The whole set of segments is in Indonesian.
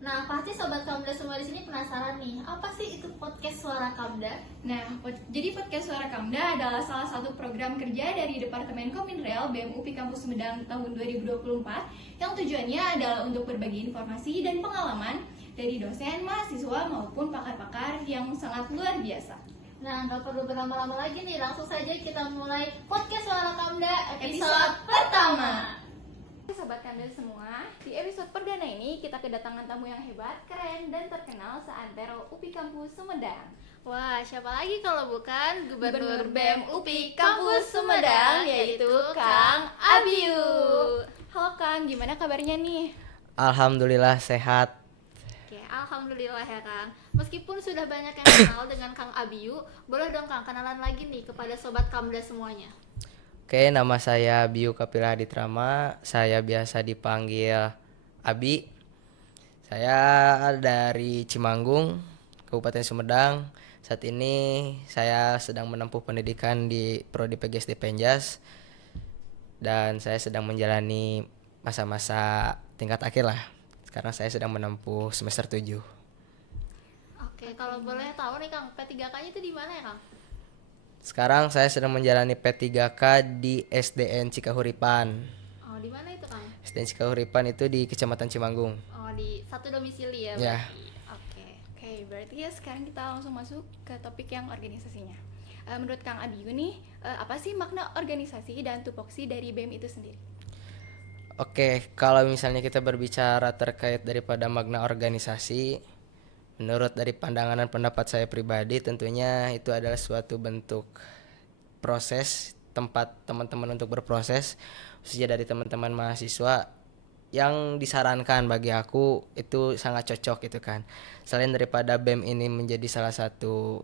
Nah, pasti sobat Kamda semua di sini penasaran nih, apa sih itu podcast Suara Kamda? Nah, jadi podcast Suara Kamda adalah salah satu program kerja dari Departemen Kominrel BEM UPI Kampus Sumedang tahun 2024 yang tujuannya adalah untuk berbagi informasi dan pengalaman dari dosen, mahasiswa maupun pakar-pakar yang sangat luar biasa. Nah, nggak perlu berlama-lama lagi nih, langsung saja kita mulai podcast Suara Kamda episode pertama. Sobat Kamda semua, di episode perdana ini kita kedatangan tamu yang hebat, keren, dan terkenal seantero UPI Kampus Sumedang. Wah, siapa lagi kalau bukan Gubernur BEM UPI Kampus Sumedang, yaitu Kang Abiyu. Halo Kang, gimana kabarnya nih? Alhamdulillah sehat. Oke, alhamdulillah ya Kang. Meskipun sudah banyak yang kenal dengan Kang Abiyu, boleh dong Kang kenalan lagi nih kepada sobat Kamda semuanya. Oke, nama saya Biu Kapila Haditrama. Saya biasa dipanggil Abi. Saya dari Cimanggung, Kabupaten Sumedang. Saat ini saya sedang menempuh pendidikan di Prodi PGSD Penjas dan saya sedang menjalani masa-masa tingkat akhir lah. Sekarang saya sedang menempuh semester 7. Oke, kalau boleh tahu nih Kang, P3K-nya itu di mana ya Kang? Sekarang saya sedang menjalani P3K di SDN Cikahuripan. Oh, di mana itu Kang? SDN Cikahuripan itu di Kecamatan Cimanggung. Oh, di satu domisili ya Ya. berarti. Oke, berarti ya sekarang kita langsung masuk ke topik yang organisasinya. Menurut Kang Abiyu nih, apa sih makna organisasi dan tupoksi dari BEM itu sendiri? Oke, kalau misalnya kita berbicara terkait daripada makna organisasi, menurut dari pandangan dan pendapat saya pribadi, tentunya itu adalah suatu bentuk proses, tempat teman-teman untuk berproses, khususnya dari teman-teman mahasiswa yang disarankan bagi aku itu sangat cocok gitu kan. Selain daripada BEM ini menjadi salah satu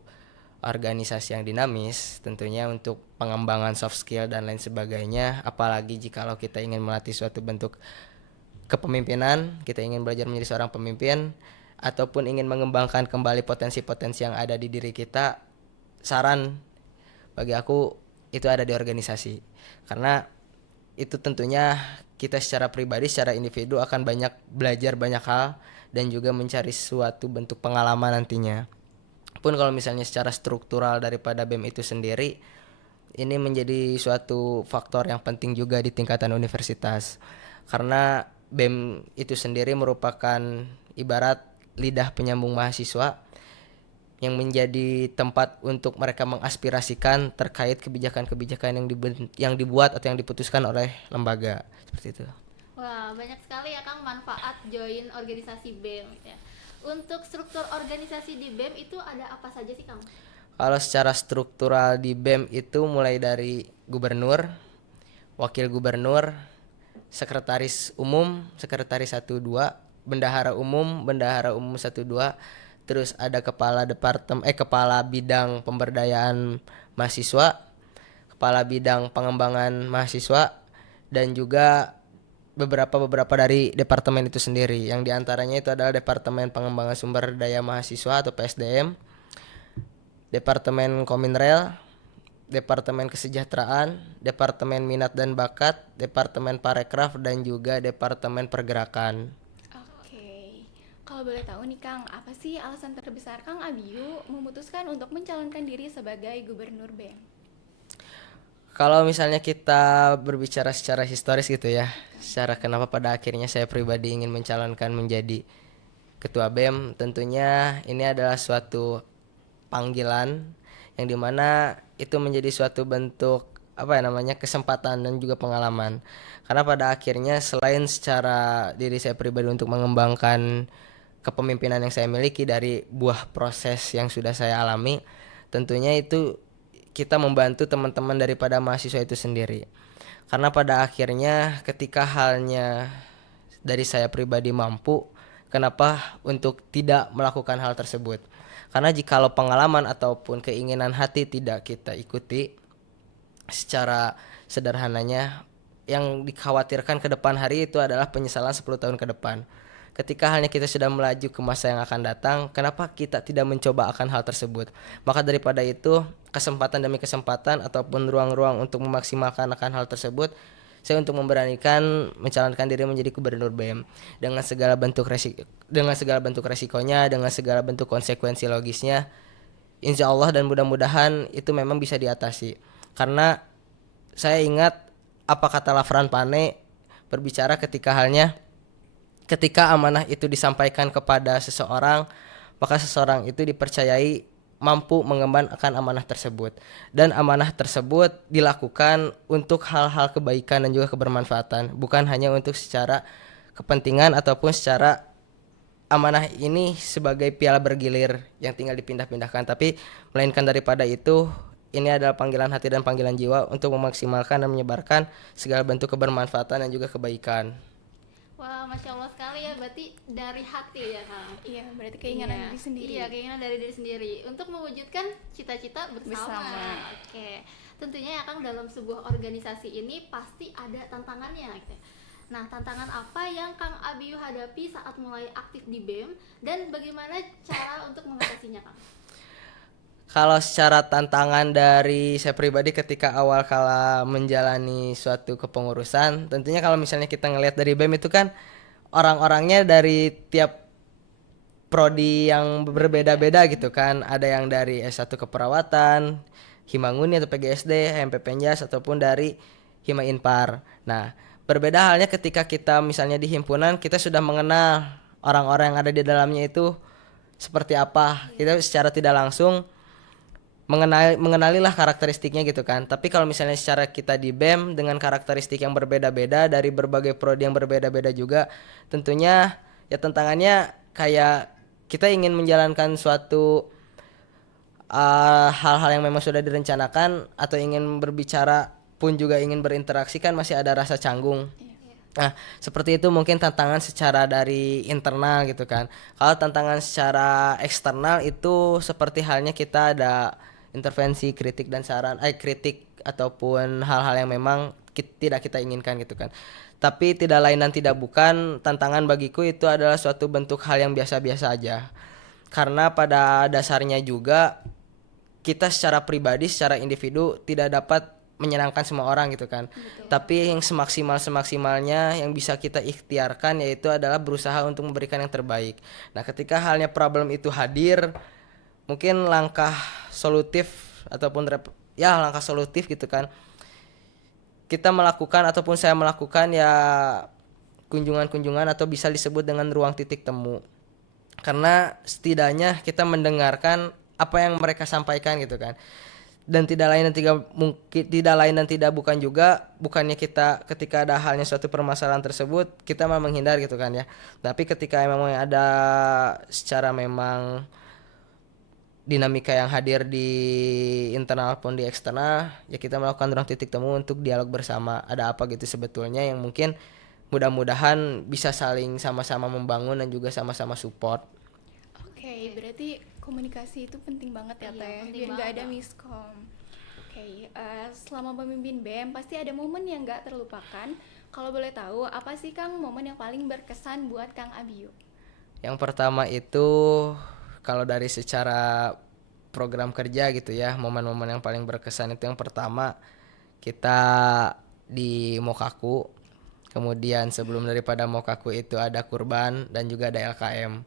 organisasi yang dinamis, tentunya untuk pengembangan soft skill dan lain sebagainya, apalagi jikalau kita ingin melatih suatu bentuk kepemimpinan, kita ingin belajar menjadi seorang pemimpin ataupun ingin mengembangkan kembali potensi-potensi yang ada di diri kita, saran bagi aku itu ada di organisasi. Karena itu tentunya kita secara pribadi, secara individu akan banyak belajar banyak hal dan juga mencari suatu bentuk pengalaman nantinya. Pun kalau misalnya secara struktural daripada BEM itu sendiri, ini menjadi suatu faktor yang penting juga di tingkatan universitas. Karena BEM itu sendiri merupakan ibarat lidah penyambung mahasiswa yang menjadi tempat untuk mereka mengaspirasikan terkait kebijakan-kebijakan yang dibuat atau yang diputuskan oleh lembaga seperti itu. Wah, banyak sekali ya Kang manfaat join organisasi BEM gitu ya. Untuk struktur organisasi di BEM itu ada apa saja sih Kang? Kalau secara struktural di BEM itu mulai dari gubernur, wakil gubernur, sekretaris umum 1 2, bendahara umum 1 2, terus ada kepala bidang pemberdayaan mahasiswa, kepala bidang pengembangan mahasiswa, dan juga beberapa dari departemen itu sendiri, yang diantaranya itu adalah Departemen Pengembangan Sumber Daya Mahasiswa atau PSDM, Departemen Kominrel, Departemen Kesejahteraan, Departemen Minat dan Bakat, Departemen Parekraf, dan juga Departemen Pergerakan. Oke, kalau boleh tahu nih Kang, apa sih alasan terbesar Kang Abiyu memutuskan untuk mencalonkan diri sebagai Gubernur BEM? Kalau misalnya kita berbicara secara historis gitu ya, secara kenapa pada akhirnya saya pribadi ingin mencalonkan menjadi Ketua BEM, tentunya ini adalah suatu panggilan yang dimana itu menjadi suatu bentuk kesempatan dan juga pengalaman. Karena pada akhirnya selain secara diri saya pribadi untuk mengembangkan kepemimpinan yang saya miliki dari buah proses yang sudah saya alami, tentunya itu kita membantu teman-teman daripada mahasiswa itu sendiri. Karena pada akhirnya ketika halnya dari saya pribadi mampu, kenapa untuk tidak melakukan hal tersebut? Karena jikalau pengalaman ataupun keinginan hati tidak kita ikuti, secara sederhananya yang dikhawatirkan ke depan hari itu adalah penyesalan 10 tahun ke depan. Ketika halnya kita sudah melaju ke masa yang akan datang, kenapa kita tidak mencoba akan hal tersebut? Maka daripada itu, kesempatan demi kesempatan ataupun ruang-ruang untuk memaksimalkan akan hal tersebut, saya untuk memberanikan mencalonkan diri menjadi gubernur BEM dengan segala bentuk resikonya, dengan segala bentuk konsekuensi logisnya. Insya Allah dan mudah-mudahan itu memang bisa diatasi. Karena saya ingat apa kata Lafran Pane berbicara ketika amanah itu disampaikan kepada seseorang, maka seseorang itu dipercayai mampu mengemban akan amanah tersebut, dan amanah tersebut dilakukan untuk hal-hal kebaikan dan juga kebermanfaatan, bukan hanya untuk secara kepentingan ataupun secara amanah ini sebagai piala bergilir yang tinggal dipindah-pindahkan, tapi melainkan daripada itu ini adalah panggilan hati dan panggilan jiwa untuk memaksimalkan dan menyebarkan segala bentuk kebermanfaatan dan juga kebaikan. Wah, Masya Allah sekali ya, berarti dari hati ya Kang. Iya, berarti keinginan diri sendiri. Iya, keinginan dari diri sendiri untuk mewujudkan cita-cita bersama. Bersama. Oke, tentunya ya Kang, dalam sebuah organisasi ini pasti ada tantangannya gitu. Nah, tantangan apa yang Kang Abiyu hadapi saat mulai aktif di BEM dan bagaimana cara untuk mengatasinya Kang? Kalau secara tantangan dari saya pribadi ketika awal kala menjalani suatu kepengurusan, tentunya kalau misalnya kita ngelihat dari BEM itu kan orang-orangnya dari tiap prodi yang berbeda-beda gitu kan. Ada yang dari S1 keperawatan, Himanguni atau PGSD, HP Penjas ataupun dari Hima Inpar. Nah, berbeda halnya ketika kita misalnya di himpunan, kita sudah mengenal orang-orang yang ada di dalamnya itu seperti apa. Kita secara tidak langsung mengenalilah karakteristiknya gitu kan. Tapi kalau misalnya secara kita di BEM dengan karakteristik yang berbeda-beda dari berbagai prodi yang berbeda-beda juga, tentunya ya tantangannya kayak kita ingin menjalankan suatu hal-hal yang memang sudah direncanakan atau ingin berbicara pun juga ingin berinteraksi kan masih ada rasa canggung. Nah, seperti itu mungkin tantangan secara dari internal gitu kan. Kalau tantangan secara eksternal itu seperti halnya kita ada intervensi, kritik dan saran, kritik ataupun hal-hal yang memang tidak kita inginkan gitu kan. Tapi tidak lain dan tidak bukan, tantangan bagiku itu adalah suatu bentuk hal yang biasa-biasa aja. Karena pada dasarnya juga kita secara pribadi, secara individu tidak dapat menyenangkan semua orang gitu kan. Betul. Tapi yang semaksimalnya yang bisa kita ikhtiarkan yaitu adalah berusaha untuk memberikan yang terbaik. Nah, ketika halnya problem itu hadir, mungkin langkah solutif ataupun langkah solutif gitu kan, kita melakukan ataupun saya melakukan ya kunjungan-kunjungan atau bisa disebut dengan ruang titik temu. Karena setidaknya kita mendengarkan apa yang mereka sampaikan gitu kan. Dan tidak lain dan tidak bukan juga bukannya kita ketika ada halnya suatu permasalahan tersebut kita malah menghindar gitu kan ya. Tapi ketika memang ada secara memang dinamika yang hadir di internal pun di eksternal, ya kita melakukan ruang titik temu untuk dialog bersama. Ada apa gitu sebetulnya yang mungkin mudah-mudahan bisa saling sama-sama membangun dan juga sama-sama support. Oke, berarti komunikasi itu penting banget ya Teh, biar nggak ada miskom. Oke, selama memimpin BEM pasti ada momen yang nggak terlupakan. Kalau boleh tahu, apa sih Kang momen yang paling berkesan buat Kang Abiyu? Yang pertama itu kalau dari secara program kerja gitu ya, momen-momen yang paling berkesan itu yang pertama kita di Mokaku. Kemudian sebelum daripada Mokaku itu ada kurban dan juga ada LKM.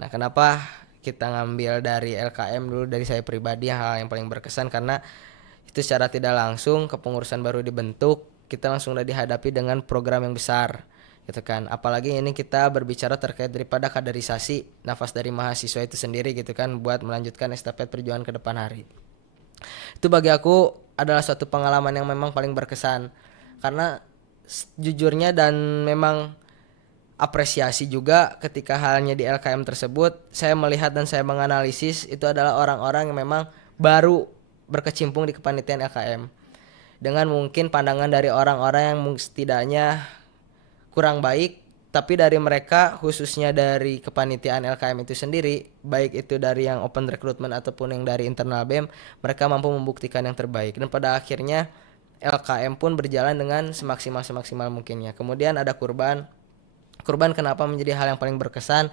Nah, kenapa kita ngambil dari LKM dulu dari saya pribadi hal yang paling berkesan karena itu secara tidak langsung kepengurusan baru dibentuk, kita langsung udah dihadapi dengan program yang besar gitu kan. Apalagi ini kita berbicara terkait daripada kaderisasi nafas dari mahasiswa itu sendiri gitu kan buat melanjutkan estafet perjuangan ke depan hari. Itu bagi aku adalah suatu pengalaman yang memang paling berkesan karena jujurnya dan memang apresiasi juga ketika halnya di LKM tersebut saya melihat dan saya menganalisis itu adalah orang-orang yang memang baru berkecimpung di kepanitiaan LKM dengan mungkin pandangan dari orang-orang yang setidaknya kurang baik, tapi dari mereka khususnya dari kepanitiaan LKM itu sendiri, baik itu dari yang open recruitment ataupun yang dari internal BEM, mereka mampu membuktikan yang terbaik dan pada akhirnya LKM pun berjalan dengan semaksimal mungkinnya. Kemudian ada kurban kenapa menjadi hal yang paling berkesan?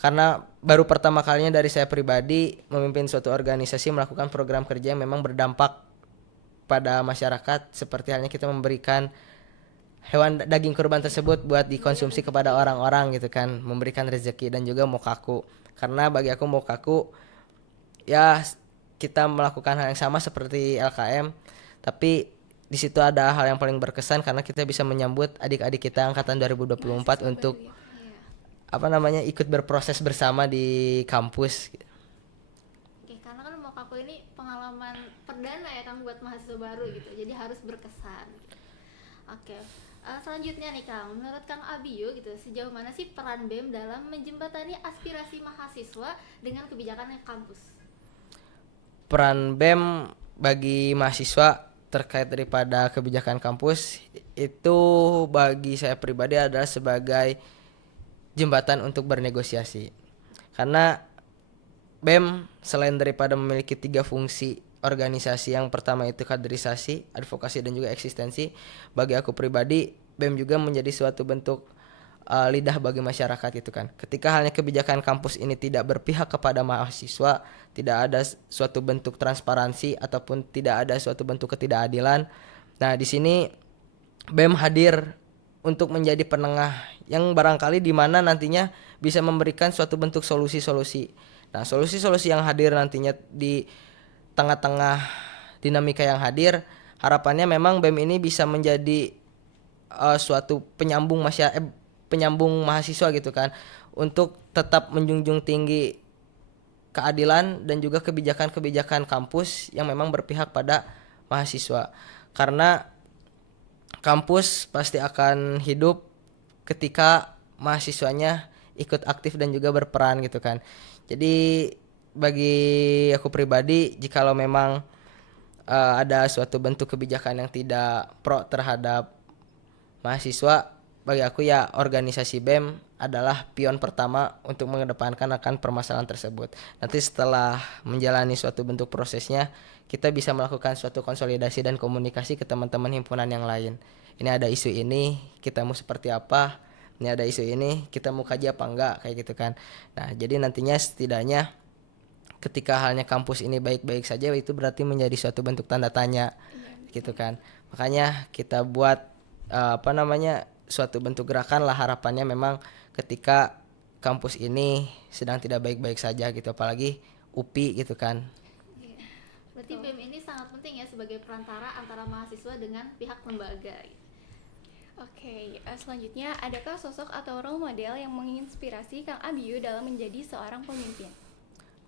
Karena baru pertama kalinya dari saya pribadi memimpin suatu organisasi melakukan program kerja yang memang berdampak pada masyarakat, seperti halnya kita memberikan hewan daging kurban tersebut buat dikonsumsi kepada orang-orang gitu kan, memberikan rezeki dan juga mokaku. Karena bagi aku mokaku ya kita melakukan hal yang sama seperti LKM, tapi di situ ada hal yang paling berkesan karena kita bisa menyambut adik-adik kita angkatan 2024 untuk Iya. ikut berproses bersama di kampus. Oke, karena kan Mokaku ini pengalaman perdana ya Kang buat mahasiswa baru gitu, jadi harus berkesan. Oke, selanjutnya nih Kang, menurut Kang Abiyu gitu, sejauh mana sih peran BEM dalam menjembatani aspirasi mahasiswa dengan kebijakan kampus? Peran BEM bagi mahasiswa terkait daripada kebijakan kampus itu bagi saya pribadi adalah sebagai jembatan untuk bernegosiasi. Karena BEM selain daripada memiliki 3 fungsi organisasi, yang pertama itu kaderisasi, advokasi dan juga eksistensi, bagi aku pribadi BEM juga menjadi suatu bentuk lidah bagi masyarakat gitu kan. Ketika halnya kebijakan kampus ini tidak berpihak kepada mahasiswa, tidak ada suatu bentuk transparansi ataupun tidak ada suatu bentuk ketidakadilan. Nah, di sini BEM hadir untuk menjadi penengah yang barangkali di mana nantinya bisa memberikan suatu bentuk solusi-solusi. Nah, solusi-solusi yang hadir nantinya di tengah-tengah dinamika yang hadir, harapannya memang BEM ini bisa menjadi suatu penyambung mahasiswa gitu kan, untuk tetap menjunjung tinggi keadilan dan juga kebijakan-kebijakan kampus yang memang berpihak pada mahasiswa. Karena kampus pasti akan hidup ketika mahasiswanya ikut aktif dan juga berperan gitu kan. Jadi bagi aku pribadi, jikalau memang ada suatu bentuk kebijakan yang tidak pro terhadap mahasiswa, bagi aku ya organisasi BEM adalah pion pertama untuk mengedepankan akan permasalahan tersebut. Nanti setelah menjalani suatu bentuk prosesnya, kita bisa melakukan suatu konsolidasi dan komunikasi ke teman-teman himpunan yang lain. Ini ada isu ini, kita mau seperti apa? Ini ada isu ini, kita mau kaji apa enggak, kayak gitu kan. Nah, jadi nantinya setidaknya ketika halnya kampus ini baik-baik saja, itu berarti menjadi suatu bentuk tanda tanya, gitu kan. Makanya kita buat suatu bentuk gerakan lah, harapannya memang ketika kampus ini sedang tidak baik-baik saja gitu, apalagi UPI gitu kan. Berarti BEM ini sangat penting ya sebagai perantara antara mahasiswa dengan pihak lembaga. Oke, selanjutnya adakah sosok atau role model yang menginspirasi Kang Abiyu dalam menjadi seorang pemimpin?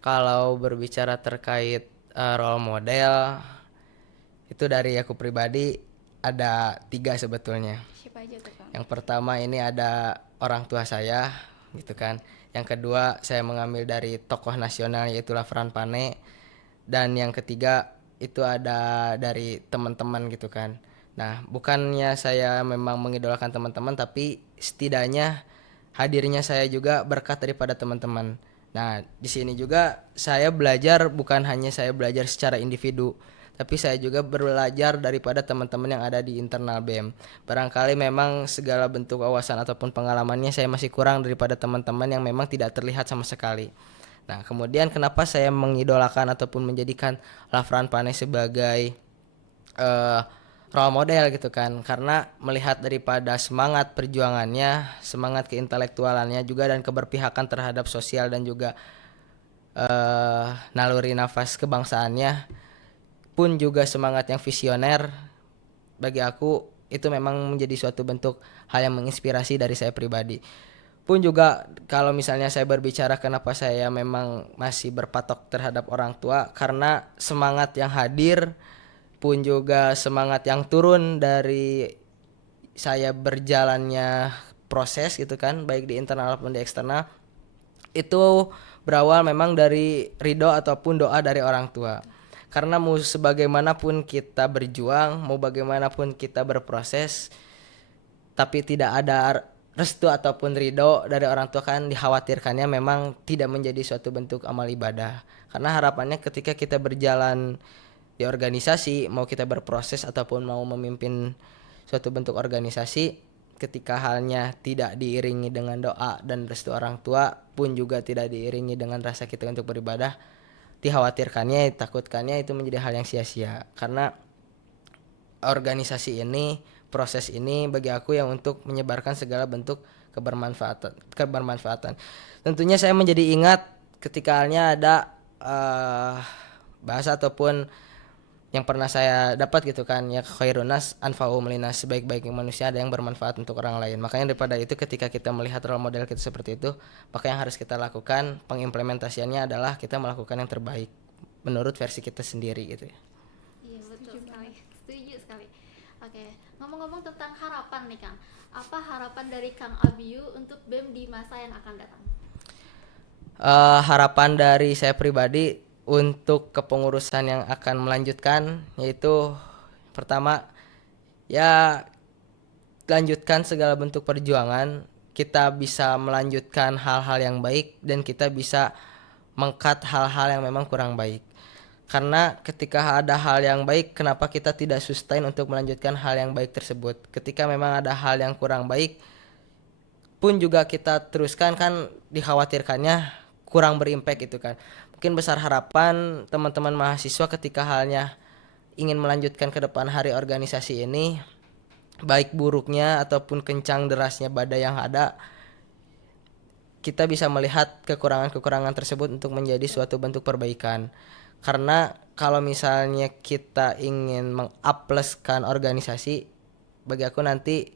Kalau berbicara terkait role model, itu dari aku pribadi ada 3 sebetulnya. Siapa aja tuh Kang? Yang pertama ini ada orang tua saya gitu kan. Yang kedua saya mengambil dari tokoh nasional yaitu Lafran Pane. Dan yang ketiga itu ada dari teman-teman gitu kan. Nah, bukannya saya memang mengidolakan teman-teman, tapi setidaknya hadirnya saya juga berkat daripada teman-teman. Nah, di sini juga saya belajar, bukan hanya saya belajar secara individu, tapi saya juga belajar daripada teman-teman yang ada di internal BEM. Barangkali memang segala bentuk wawasan ataupun pengalamannya saya masih kurang daripada teman-teman yang memang tidak terlihat sama sekali. Nah, kemudian kenapa saya mengidolakan ataupun menjadikan Lafran Pane sebagai role model gitu kan, karena melihat daripada semangat perjuangannya, semangat keintelektualannya juga, dan keberpihakan terhadap sosial dan juga naluri nafas kebangsaannya, pun juga semangat yang visioner. Bagi aku itu memang menjadi suatu bentuk hal yang menginspirasi dari saya pribadi. Pun juga kalau misalnya saya berbicara kenapa saya memang masih berpatok terhadap orang tua, karena semangat yang hadir pun juga semangat yang turun dari saya berjalannya proses gitu kan, baik di internal maupun di eksternal, itu berawal memang dari ridho ataupun doa dari orang tua. Karena mau sebagaimanapun kita berjuang, mau bagaimanapun kita berproses, tapi tidak ada restu ataupun ridho dari orang tua, kan dikhawatirkannya memang tidak menjadi suatu bentuk amal ibadah. Karena harapannya ketika kita berjalan di organisasi, mau kita berproses ataupun mau memimpin suatu bentuk organisasi, ketika halnya tidak diiringi dengan doa dan restu orang tua, pun juga tidak diiringi dengan rasa kita untuk beribadah, ditakutkannya itu menjadi hal yang sia-sia. Karena organisasi ini proses ini bagi aku yang untuk menyebarkan segala bentuk kebermanfaatan. Tentunya saya menjadi ingat ketika halnya ada bahasa ataupun yang pernah saya dapat gitu kan, ya khairun nas anfa'uhum linnas, sebaik-baiknya manusia ada yang bermanfaat untuk orang lain. Makanya daripada itu ketika kita melihat role model kita seperti itu, maka yang harus kita lakukan pengimplementasiannya adalah kita melakukan yang terbaik menurut versi kita sendiri gitu ya. Iya betul sekali, setuju sekali. Oke, ngomong-ngomong tentang harapan nih Kang, apa harapan dari Kang Abiyu untuk BEM di masa yang akan datang? Harapan dari saya pribadi untuk kepengurusan yang akan melanjutkan yaitu pertama ya lanjutkan segala bentuk perjuangan, kita bisa melanjutkan hal-hal yang baik dan kita bisa meng-cut hal-hal yang memang kurang baik. Karena ketika ada hal yang baik, kenapa kita tidak sustain untuk melanjutkan hal yang baik tersebut? Ketika memang ada hal yang kurang baik pun juga kita teruskan, kan dikhawatirkannya kurang berimpact gitu kan. Mungkin besar harapan teman-teman mahasiswa ketika halnya ingin melanjutkan ke depan hari organisasi ini, baik buruknya ataupun kencang derasnya badai yang ada, kita bisa melihat kekurangan-kekurangan tersebut untuk menjadi suatu bentuk perbaikan. Karena kalau misalnya kita ingin mengapluskan organisasi, bagi aku nanti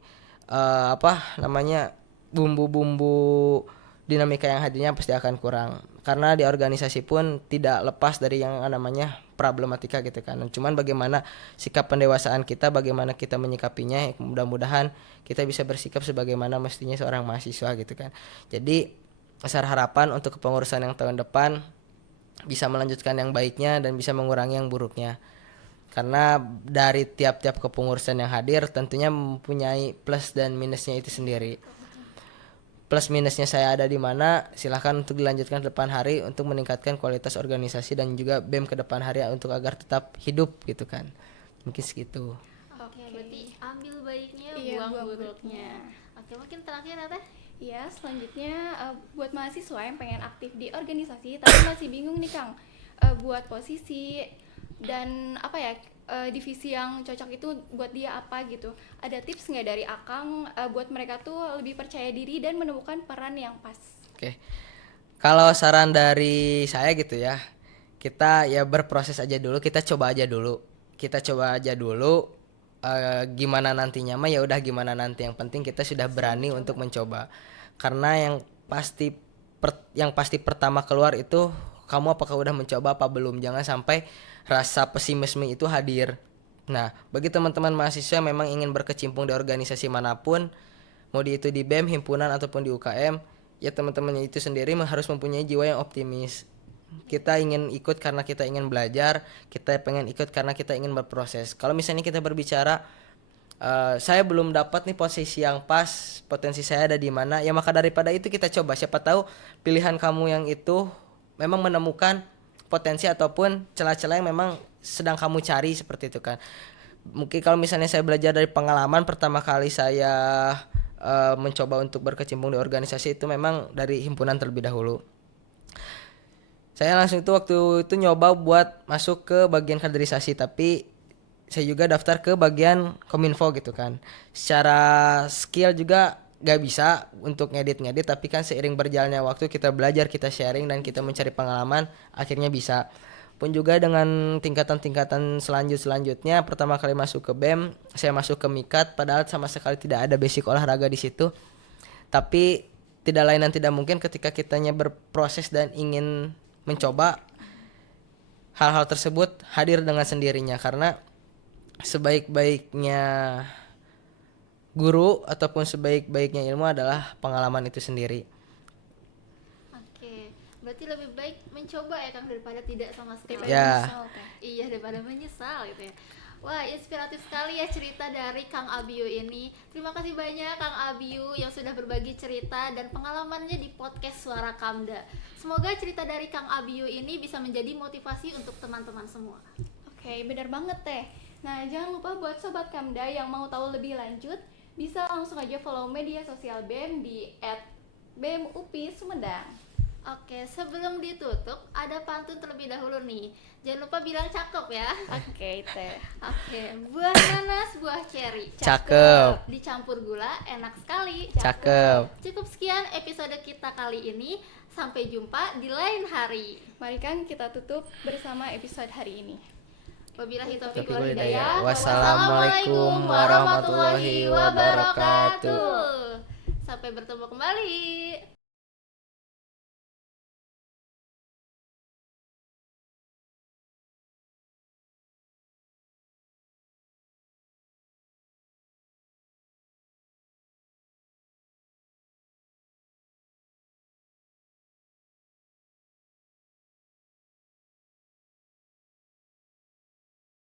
bumbu-bumbu dinamika yang hadirnya pasti akan kurang. Karena di organisasi pun tidak lepas dari yang namanya problematika gitu kan. Cuman bagaimana sikap pendewasaan kita, bagaimana kita menyikapinya, mudah-mudahan kita bisa bersikap sebagaimana mestinya seorang mahasiswa gitu kan. Jadi besar harapan untuk kepengurusan yang tahun depan bisa melanjutkan yang baiknya dan bisa mengurangi yang buruknya. Karena dari tiap-tiap kepengurusan yang hadir tentunya mempunyai plus dan minusnya itu sendiri. Plus minusnya saya ada di mana, silahkan untuk dilanjutkan ke depan hari untuk meningkatkan kualitas organisasi dan juga BEM ke depan hari untuk agar tetap hidup gitu kan. Mungkin segitu. Oke, berarti ambil baiknya, Iya, buang buang buruknya. Oke, mungkin terakhir ya Teh. Ya, selanjutnya buat mahasiswa yang pengen aktif di organisasi tapi masih bingung nih Kang, buat posisi dan divisi yang cocok itu buat dia apa gitu. Ada tips nggak dari Akang buat mereka tuh lebih percaya diri dan menemukan peran yang pas? Oke. Kalau saran dari saya gitu ya, kita ya berproses aja dulu, kita coba aja dulu. Gimana nantinya mah ya udah gimana nanti, yang penting kita sudah berani untuk mencoba. Karena yang pasti pertama keluar itu kamu apakah udah mencoba apa belum. Jangan sampai rasa pesimisme itu hadir. Nah, bagi teman-teman mahasiswa yang memang ingin berkecimpung di organisasi manapun, mau itu di BEM, himpunan ataupun di UKM, ya teman-temannya itu sendiri harus mempunyai jiwa yang optimis. Kita ingin ikut karena kita ingin belajar, kita pengen ikut karena kita ingin berproses. Kalau misalnya kita berbicara saya belum dapat nih posisi yang pas, potensi saya ada di mana, ya maka daripada itu kita coba, siapa tahu pilihan kamu yang itu memang menemukan potensi ataupun celah-celah yang memang sedang kamu cari seperti itu kan. Mungkin kalau misalnya saya belajar dari pengalaman pertama kali saya mencoba untuk berkecimpung di organisasi itu memang dari himpunan terlebih dahulu. Saya langsung itu waktu itu nyoba buat masuk ke bagian kaderisasi, tapi saya juga daftar ke bagian kominfo gitu kan. Secara skill juga gak bisa untuk ngedit, tapi kan seiring berjalannya waktu kita belajar, kita sharing dan kita mencari pengalaman, akhirnya bisa. Pun juga dengan tingkatan-tingkatan selanjutnya, pertama kali masuk ke BEM, saya masuk ke MIKAT, padahal sama sekali tidak ada basic olahraga di situ. Tapi tidak lain dan tidak mungkin ketika kitanya berproses dan ingin mencoba, hal-hal tersebut hadir dengan sendirinya. Karena sebaik-baiknya guru ataupun sebaik-baiknya ilmu adalah pengalaman itu sendiri. Oke, berarti lebih baik mencoba ya Kang daripada tidak sama sekali. Ya. Iya, daripada menyesal gitu ya. Wah, inspiratif sekali ya cerita dari Kang Abiyu ini. Terima kasih banyak Kang Abiyu yang sudah berbagi cerita dan pengalamannya di podcast Suara Kamda. Semoga cerita dari Kang Abiyu ini bisa menjadi motivasi untuk teman-teman semua. Oke, benar banget Teh. Nah, jangan lupa buat Sobat Kamda yang mau tahu lebih lanjut, bisa langsung aja follow media sosial BEM di @BEMUPI Sumedang. Oke, sebelum ditutup ada pantun terlebih dahulu nih. Jangan lupa bilang cakep ya. Oke, teh. Oke, buah nanas, buah ceri. Cakep. Dicampur gula, enak sekali. Cakep. Cukup sekian episode kita kali ini. Sampai jumpa di lain hari. Mari kan kita tutup bersama episode hari ini. Wabillahi taufiq Taufiq wal wal hidayah. hidayah. Wassalamualaikum warahmatullahi wabarakatuh. Sampai bertemu kembali.